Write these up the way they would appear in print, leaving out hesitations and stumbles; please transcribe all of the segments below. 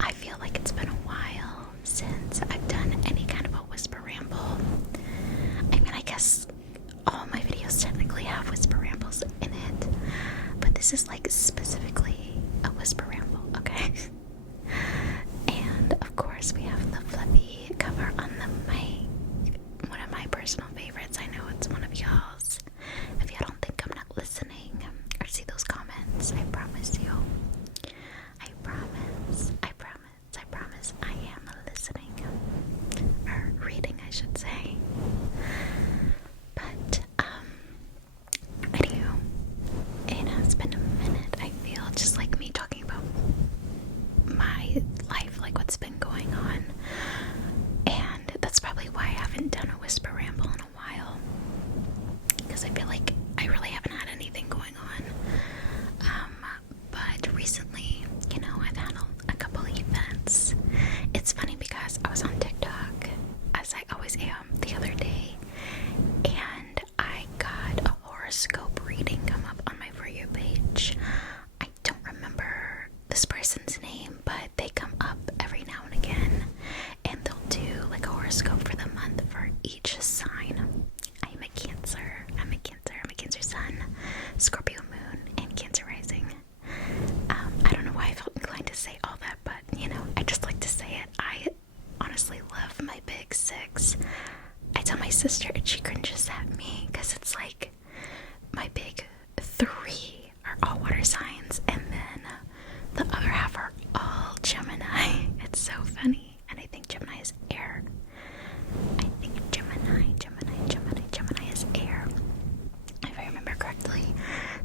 I feel like it's been a while since I've done any kind of a whisper ramble. I mean, I guess all my videos technically have whisper rambles in it, but this is like specifically a whisper ramble, okay? And of course, we have the fluffy cover on the mic. One of my personal favorites. I know it's one of y'all's. If you don't think I'm not listening or see those comments, I promise you. I promise, I promise, I promise I am listening. Or reading, I should say. But, anywho, it has been a minute, I feel, just like me talking about my life, like what's been going on. And that's probably why I haven't done a whisper ramble in a while. Because I feel like I really haven't had anything going on. But recently, you know, I've had a couple events. It's funny because I was on TikTok, as I always am, the other day, and I got a horoscope reading come up on my For You page. I don't remember this person's name, but they come up every now and again, and they'll do like a horoscope for the month for each sign. I'm a Cancer. I'm a Cancer sun, Scorpio moon, and Cancer rising. I don't know why I felt inclined to say all that, but you know, I just like to say it. I honestly love my big six. I tell my sister and she cringes at me because it's like my big three are all water signs, and then the other half are all Gemini. It's so funny, and I think Gemini is air. I think Gemini is air, if I remember correctly.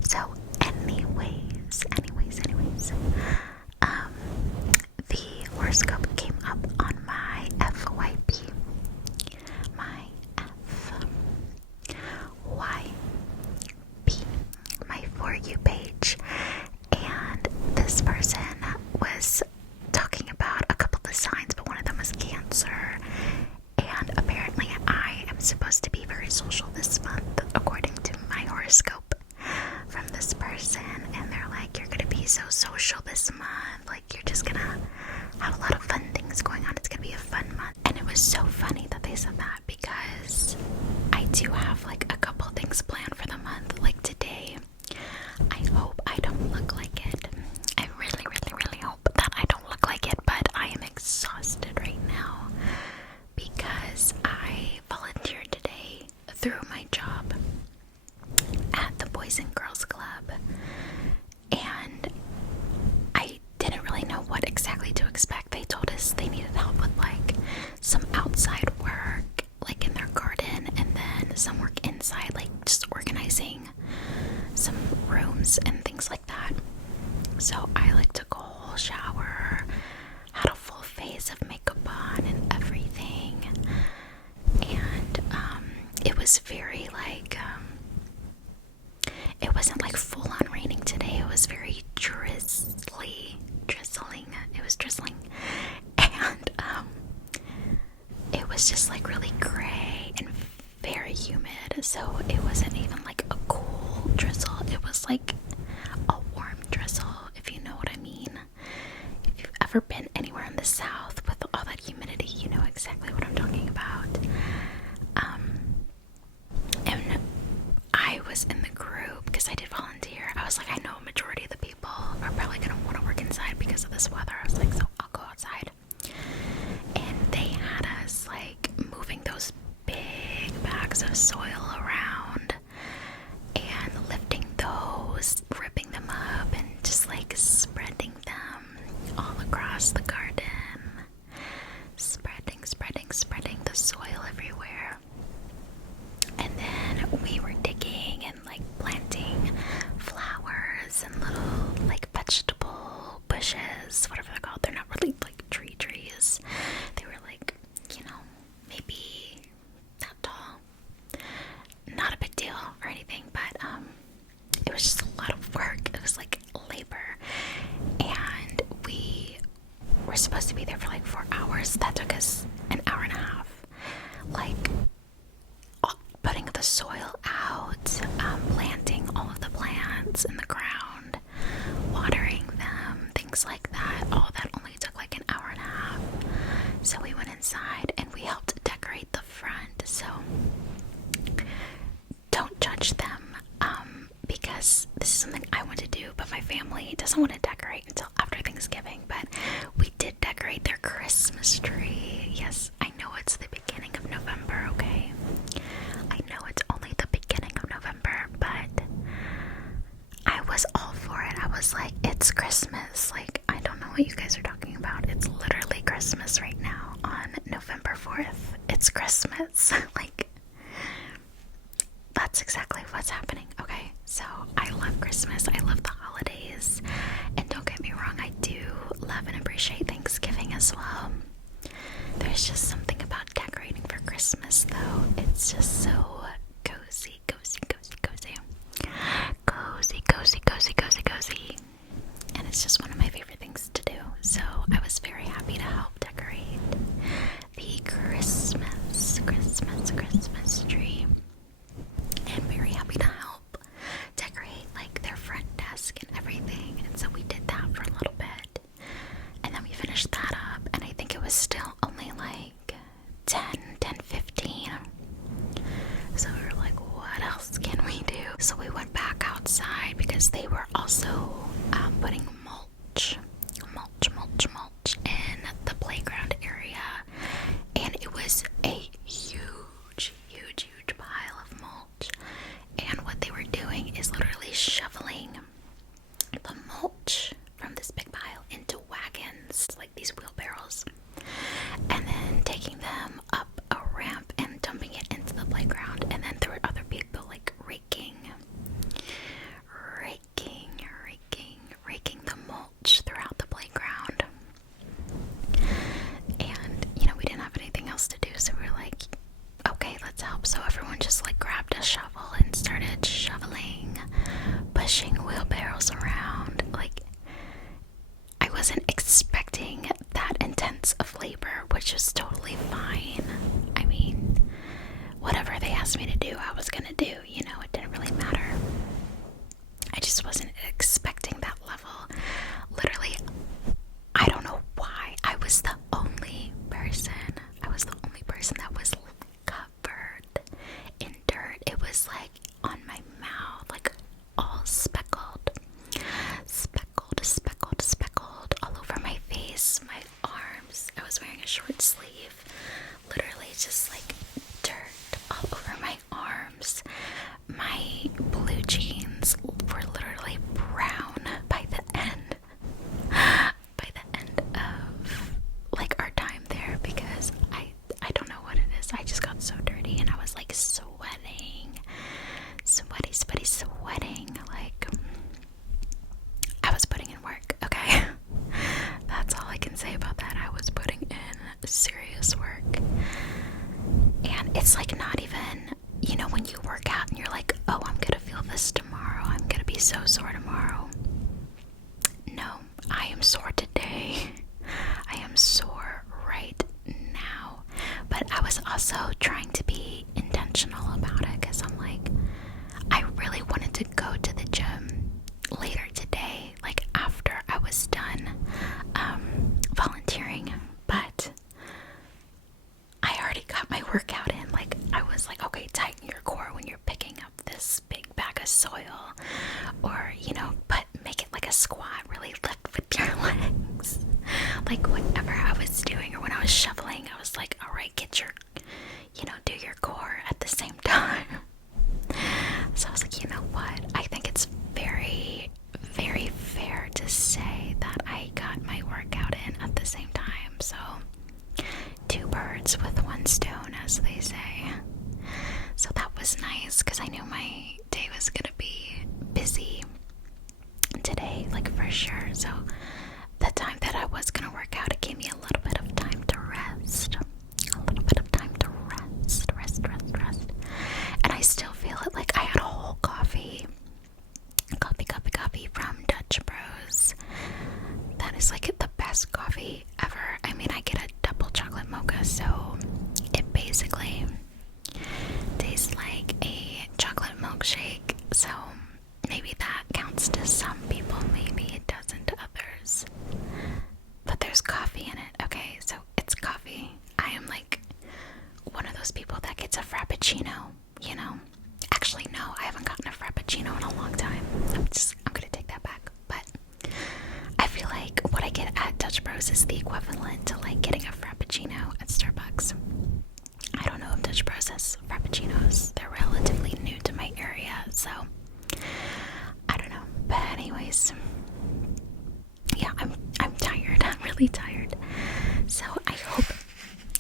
So, anyways, the horoscope came up on my FYP, my my For You page, and this person was talking about a couple of signs, but one of them was Cancer, and apparently I am supposed to be very social this month, according to my horoscope from this person, and they're like, you're gonna be so social this month, like you're just gonna have a lot of fun things going on, it's gonna be a fun month. And it was so funny that they said that, because I do have like a couple things planned for the month. Like today, I hope I don't look like it. I really, really, really hope that I don't look like it, but I am exhausted right now because I volunteered today through my job at the Boys and Girls Club, and I didn't really know what exactly to expect. They told us they needed help with like some outside work, like in their garden, and then some work inside, like just organizing some rooms and things like that. So I like took a whole shower, had a full face of makeup on and everything, and it was very like it wasn't like full on raining today. It was very drizzling. It was drizzling, and it was just like really gray and very humid. So it wasn't even like a cool drizzle. It was like a warm drizzle, if you know what I mean. If you've ever been anywhere in the South with all that humidity, you know exactly what I'm talking about. And I was in the group because I did volunteer. I was like, I know a majority of the people are probably gonna want to work inside because of this weather. I was like, so I'll go outside. And they had us like moving those big bags of soil around and lifting those, ripping them up, and just like spreading them all across the garden. Spreading the soil everywhere. And then we were digging and like planting flowers and little like vegetable bushes, whatever they're called. They're not really like trees. They were like, you know, maybe that tall. Not a big deal or anything, but it was just a lot of work. It was like labor. And we were supposed to be there for like 4 hours. That took us an hour and a half. Like putting the soil out, planting all of the plants in the ground, watering them, things like that. All that only took like an doesn't want to decorate until after Thanksgiving, but we did decorate their Christmas tree. Yes, I know it's the beginning of November, okay? I know it's only the beginning of November, but I was all for it. I was like, it's Christmas. Like, I don't know what you guys are talking about. It's literally Christmas right now on November 4th. It's Christmas. Like, that's exactly what's happening, okay? So, I love Christmas. I love the holidays. And don't get me wrong, I do love and appreciate Thanksgiving as well. There's just something about decorating for Christmas, though. It's just so cozy, cozy, cozy, cozy. Cozy, cozy, cozy, cozy, cozy. And it's just one of my favorite things to do. So I was very happy to help decorate the Christmas tree. And very happy to help decorate like their front desk and everything. And so we did that for a little bit. And then we finished that up. And I think it was still only like 10:15. So we were like, what else can we do? So we went back outside because they were also putting mulch in the playground area. And it was a huge pile of mulch. And what they were doing is literally shoveling the mulch from this big pile into wagons, like these wheelbarrows, and then taking them up a ramp and dumping it into the playground. And then there were other people like raking the mulch throughout the playground. And we didn't have anything else to do, so we were like, okay, let's help. So everyone just like grabbed a shovel and started shoveling, pushing wheelbarrows around. Like, I wasn't expecting that intense of labor, which was totally fine. I mean, whatever they asked me to do, I was gonna do, it didn't really matter. I just wasn't expecting that level. Literally, I don't know why. I was the only person that was covered in dirt. It was like on my mouth, like all speckled all over my face, my arms. I was wearing a short sleeve. Literally just like dirt all over my arms. My blue jeans were literally brown by the end of like our time there, because I don't know what it is. I just got so dirty and I was like sweating. Like, I was putting in work, okay? That's all I can say about that. I was putting in serious work. And it's like not even, when you work out and you're like, oh, I'm gonna feel this tomorrow. I'm gonna be so sore tomorrow. No, I am sore today. I am sore right now. But I was also trying to be intentional about it, because I'm like, I really wanted to go to the gym later today, like after I was done volunteering, but I already got my workout in. Like, I was like, okay, tighten your core when you're picking up this big bag of soil, or but make it like a squat, really lift with your legs. Like, whatever I was doing, or when I was shoveling, I was like, all right, get your do your core at the same time. So I was like, you know what? I think it's very, very fair to say that I got my workout in at the same time. So, two birds with one stone, as they say. So that was nice, because I knew my day was gonna be busy today, like for sure. So the time that I was gonna work out, it gave me a little bit of time to rest. Rest. And I still feel it. Like, I had a whole coffee from Dutch Bros. That is like the best coffee ever. I mean, I get a double chocolate mocha, so it basically tastes like a chocolate milkshake. So maybe that counts to some people, maybe it doesn't to others. But there's coffee in it, okay? So it's coffee. I am like one of those people that gets a frappuccino, Actually, no, I haven't gotten a frappuccino in a long time. I'm gonna take that back. But Dutch Bros is the equivalent to like getting a Frappuccino at Starbucks. I don't know if Dutch Bros has Frappuccinos. They're relatively new to my area, so I don't know. But anyways, yeah, I'm tired. I'm really tired. So I hope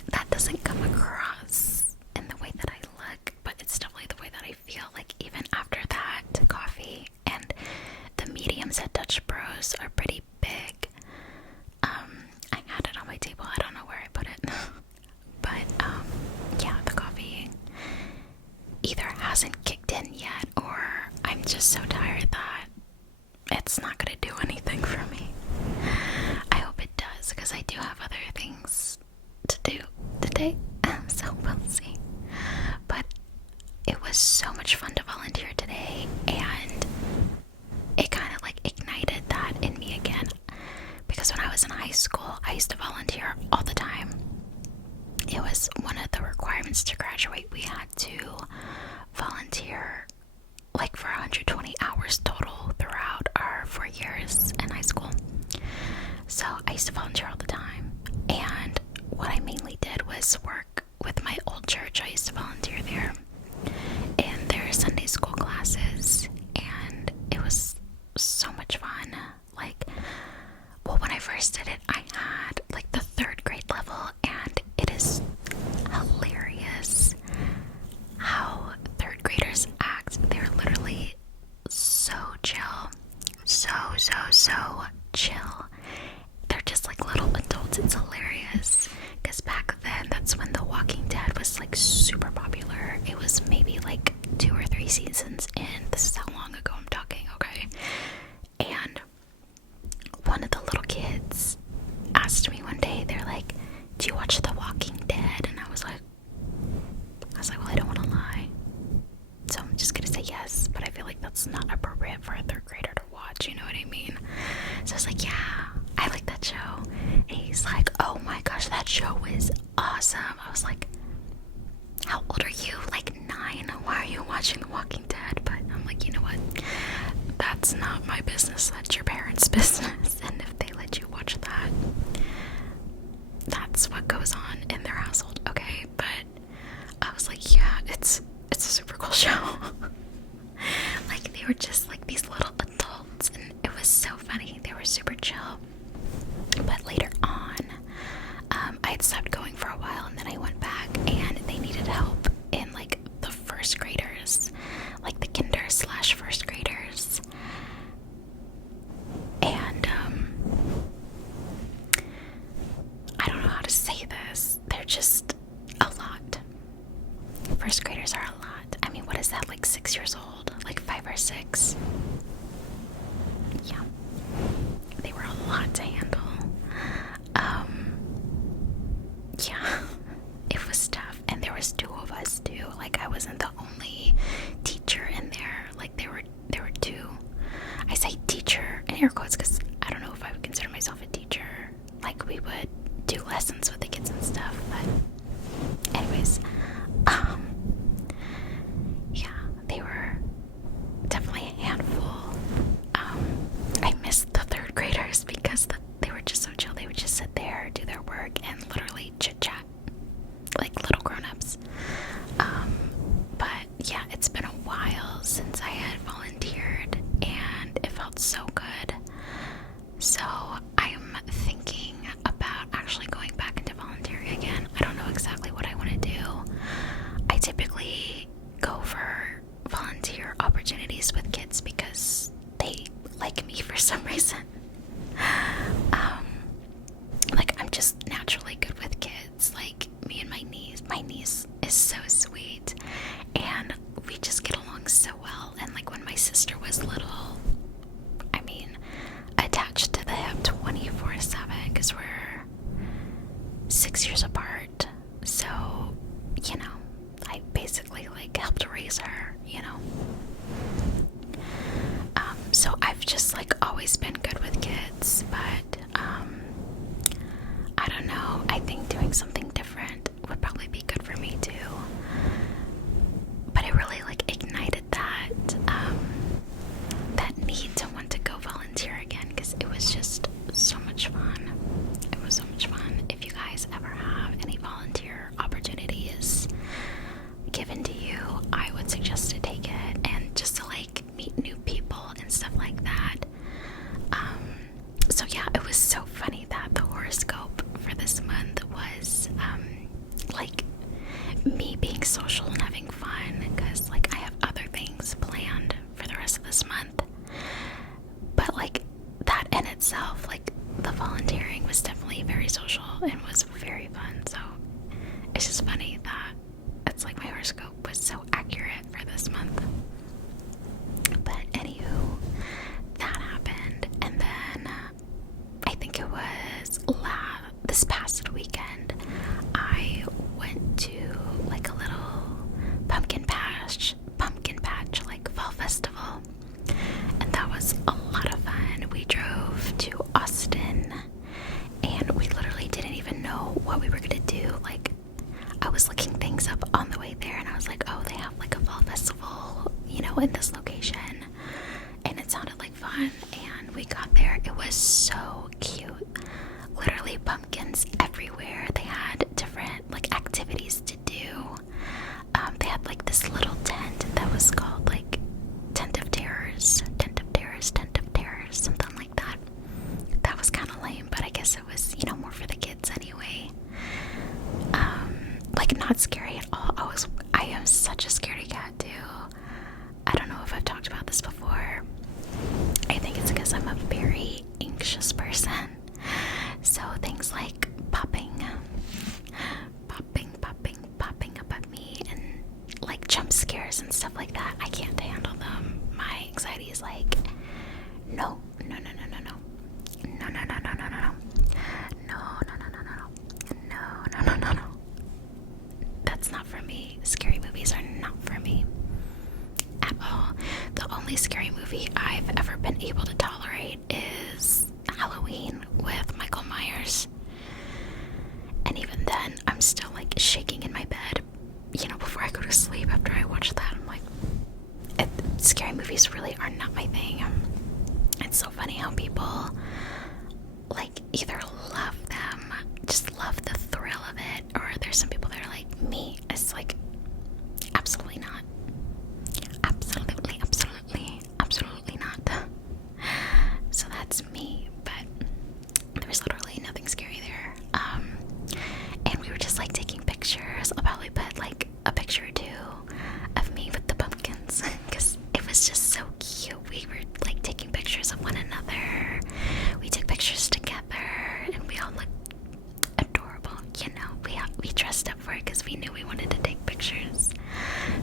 that doesn't come across in the way that I look, but it's definitely the way that I feel. Like even after that coffee, and the mediums at Dutch Bros are pretty big. I had it on my table. I don't know where I put it. But yeah, the coffee either hasn't kicked in yet, or I'm just so tired that it's not gonna do anything for me. I hope it does, because I do have other things to do today, so we'll see. But it was so much fun to volunteer today, and it kind of like ignited that in me again, because when I was in high school, I used to volunteer all the time. It was one of the requirements to graduate. We had to volunteer like for 120 hours total throughout our 4 years in high school. So I used to volunteer all the time, and what I mainly did was work with my old church. I used to volunteer there in their Sunday school classes, and it was so much fun. Like, well, when I first did it, I had like the 3rd grade level, and it is hilarious how 3rd graders act. They're literally so chill, so chill. They're just like little adults. It's hilarious, because back then, that's when The Walking Dead was like super popular. It was maybe like 2 or 3 seasons in. This is how long ago I'm talking, okay? And one of the little kids asked me one day, they're like, do you watch The Walking Dead? And I was like, well, I don't want to lie, so I'm just gonna say yes, but I feel like that's not appropriate for a 3rd grader to watch, you know what I mean? So I was like, yeah, I like that show. And he's like, oh my gosh, that show is awesome. I was like, how old are you? Like 9? Why are you watching The Walking Dead? But I'm like, you know what? That's not my business. That's your parents' business. And if they let you watch that, that's what goes on in their household, okay? But I was like, yeah, it's a super cool show. Like, they were just like these little adults, and it was so funny. They were super chill. But later on, I had stopped going for a while, and then I went back, and they needed help in like the 1st graders, like the kinder/1st graders. And I don't know how to say this. They're just a lot. 1st graders are a lot. I mean, what is that, like 6 years old? Like 5 or 6? Yeah. They were a lot to handle. Yeah. It was tough. And there was 2 of us too. Like, I wasn't the only teacher in there. Like, there were 2. I say teacher in air quotes because I don't know if I would consider myself a teacher. Like, we would do lessons with the kids and stuff, but anyways, yeah, they were definitely a handful. I missed the 3rd graders because they were just so chill. They would just sit there, do their work, and literally chit chat like little grown-ups. But yeah, it's been a while since I had volunteered, and it felt so good. So I'm thinking about actually going back into guys ever have any volunteer opportunities given to you, I would suggest to take it, and just to like meet new people and stuff like that. So yeah, it was so funny that the horoscope for this month was like me being social and having fun, because like I have other things planned for the rest of this month. But like that in itself, like the volunteering was definitely very social and was very fun. So it's just funny that it's like my horoscope was so accurate for this month. But anywho, that happened, and then I think it was this past weekend, I went to like a little pumpkin patch like fall festival, and that was a lot of fun. We drove to Austin, and we literally didn't even know what we were gonna do. Like, I was looking things up on the way there, and I was like, oh, they have like a fall festival, you know, in this location, and it sounded like fun. And we got there, it was so cute. Literally pumpkins everywhere. They had different like activities to do. They had like this little tent that was called like Tent of Terrors, something like that. That was kind of lame, but I guess it was, you know, more for the kids anyway. Like not scary at all. I am such a scaredy cat too. I don't know if I've talked about this before. I think it's because I'm a very anxious person. So things like popping up at me, and like jump scares and stuff like that, I can't handle them. My anxiety is like, no. That's not for me. Scary movies are not for me at all. The only scary movie I've ever been able to tolerate is Halloween with Michael Myers. And even then, I'm still like shaking in my bed, you know, before I go to sleep after I watch that. I'm like, scary movies really are not my thing. It's so funny how people like either love them, just love the thrill of it, or there's some people that are like me. It's like, absolutely not. Absolutely not. So that's me, but there was literally nothing scary there. And we were just like taking pictures. I'll probably put like a picture or two of me with the pumpkins, because it was just so cute. We were like taking pictures of one another. We took pictures together, and we all looked adorable. You know, we dressed up for it because we knew we wanted to take pictures.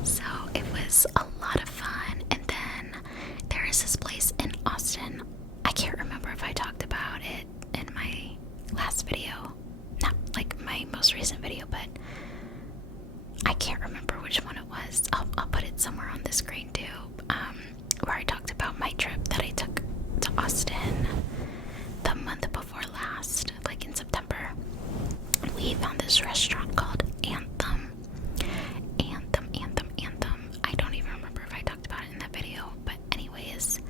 So it was a lot of fun. And then there is this place in Austin. I can't remember if I talked about it in my last video, not like my most recent video, but I can't remember which one it was. I'll put it somewhere on the screen too, where I talked about my trip that I took to Austin the month before last, like in September. We found this restaurant called Anthem. I don't even remember if I talked about it in that video, but anyways,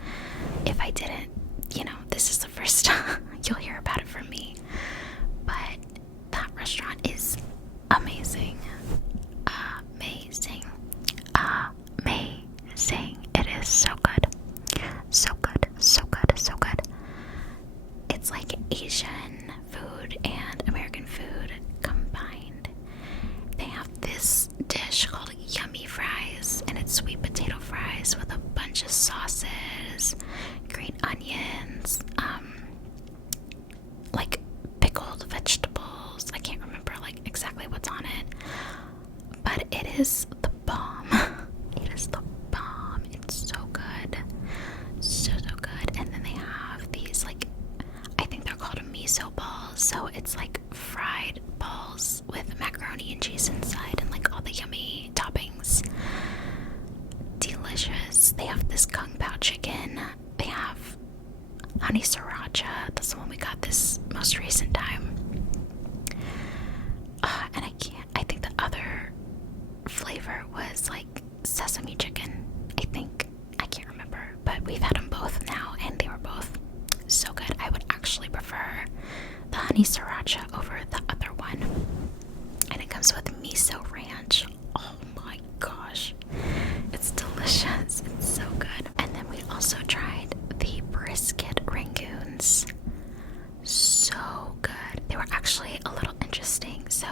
if I didn't, you know, this is the first time you'll hear about it from me. But that restaurant is amazing. It is so good. So good. It's like Asian food and American food combined. They have this dish called yummy fries, and it's sweet potato fries with a bunch of sauces, green onions, like pickled vegetables. I can't remember like exactly what's on it, but it is the bomb. It's so good. So good. And then they have these like, I think they're called miso balls. So it's like fried balls with macaroni and cheese inside and like all the yummy toppings. Delicious. They have this kung pao chicken. They have honey sriracha. That's the one we got this most recent time. And I think the other flavor was like sesame chicken. I can't remember, but we've had them both now, and they were both so good. I would actually prefer the honey sriracha over the other one. and it comes with miso ranch. Oh my gosh, it's delicious. It's so good. And then we also tried the brisket rangoons. So good. They were actually a little interesting. So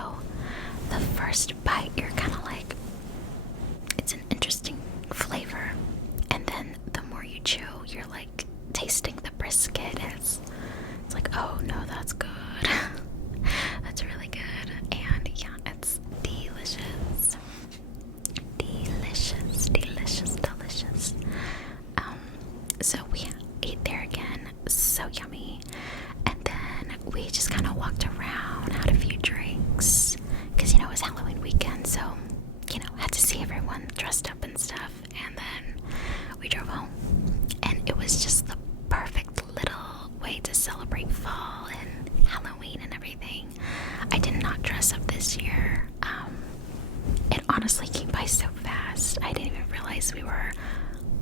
the first bite, you're kind of like, it's an interesting flavor, and then the more you chew, you're like tasting the brisket, and it's like, oh no, that's good. That's really good. And yeah, it's delicious. Delicious. So we ate there again. So yummy. And then we just kind of walked around, had a few drinks, because it was Halloween weekend, so had to see everyone dressed up and stuff. And then we drove home, and it was just the perfect little way to celebrate fall and Halloween and everything. I did not dress up this year. It honestly came by so fast. I didn't even realize we were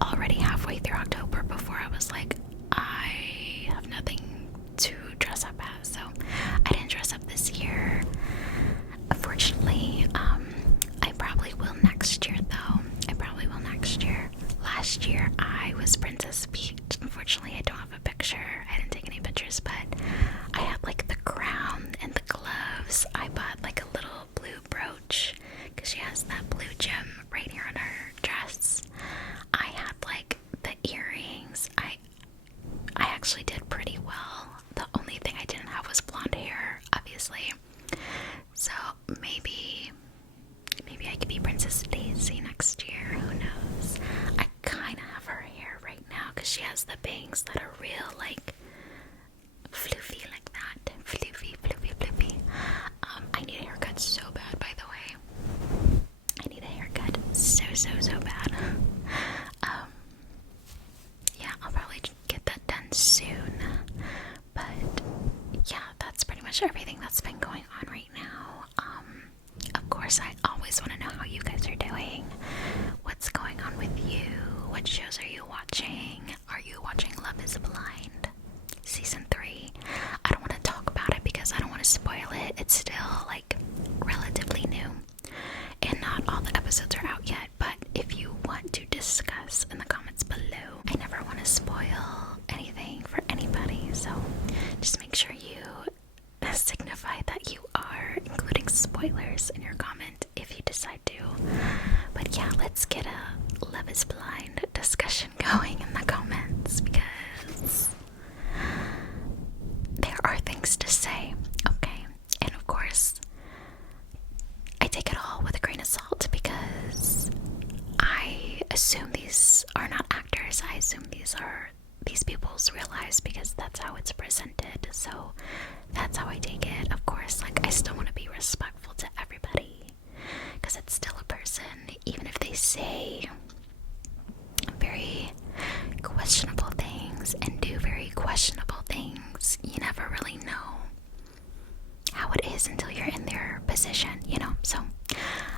already halfway through October before I was like, I have nothing to dress up as. So I didn't dress up this year, unfortunately. I probably will next year, though. Last year I was Princess Peach. Unfortunately, I don't have a picture. I didn't take any pictures, but I had like the crown and the gloves. I bought like a little blue brooch because she has that blue gem right here on her dress. I had like the earrings. I actually did pretty well. The only thing I didn't have was blonde hair, obviously. So maybe I could be Princess Daisy next year. Who knows? I kind of have her hair right now because she has the bangs that are real, like floofy, like that. Floofy. I need a haircut so bad, by the way. I need a haircut so bad. Yeah, I'll probably get that done soon. But yeah, that's pretty much everything that's been going on right now. Of course, I always want to know how you guys are doing. What's going on with you? What shows are you watching? Are you watching Love is Blind Season 3? I don't want to talk about it because I don't want to spoil it. It's still like relatively new, and not all the episodes are out yet. But if you want to discuss in the comments below, I never want to spoil anything for anybody, so just make sure you signify that you are including spoilers in your comment if you decide to. But yeah, let's get a Love is Blind discussion going in the comments because there are things to say, okay? And of course, I take it all with a grain of salt because I assume these are not actors. I assume these are these people's real lives because that's how it's presented. So that's how I take it. Of course, like, I still want to be respectful to everybody because it's still a person, even if they say very questionable things and do very questionable things. You never really know how it is until you're in their position, so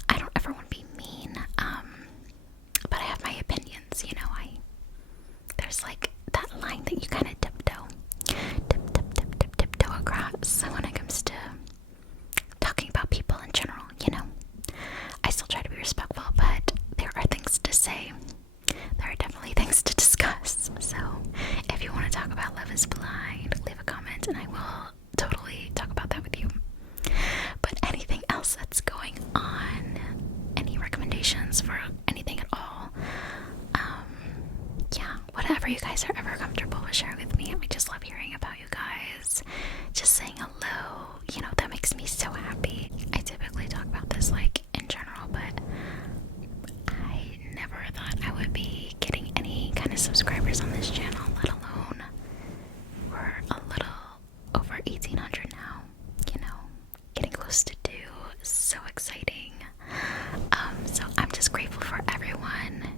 I don't ever want to be mean, but I have my opinions. There's like that line that you kind of tiptoe across when it comes to talking about people in general. I still try to be respectful, but there are things to say. There are definitely things to discuss. So if you want to talk about Love is Blind, leave a comment and I will totally talk about that with you. But anything else that's going on, any recommendations for anything at all, yeah, whatever you guys are ever comfortable with sharing with me. I just love hearing about you guys. Just saying hello, that makes me so happy. I typically talk about this like in general, but I never thought I would be getting any kind of subscribers on this channel, let alone we're a little over 1,800 now, getting close to 2. So exciting. So I'm just grateful for everyone.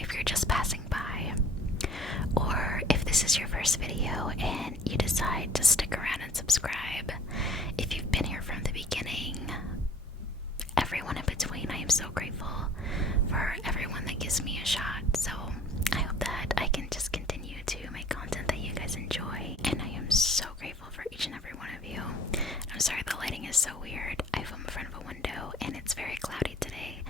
If you're just passing by, or if this is your first video and you decide to stick around and subscribe, if you've been here from the beginning, everyone in between, I am so grateful for everyone that gives me a shot. So I hope that I can just continue to make content that you guys enjoy, and I am so grateful for each and every one of I'm sorry, the lighting is so weird. I film in front of a window and it's very cloudy today,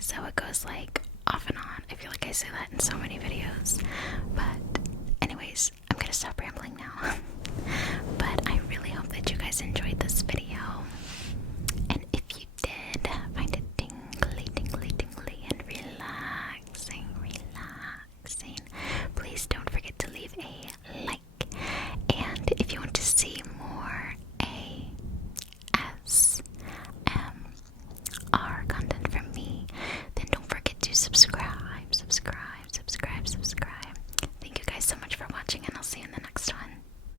so it goes like off and on. I feel like I say that in so many videos, but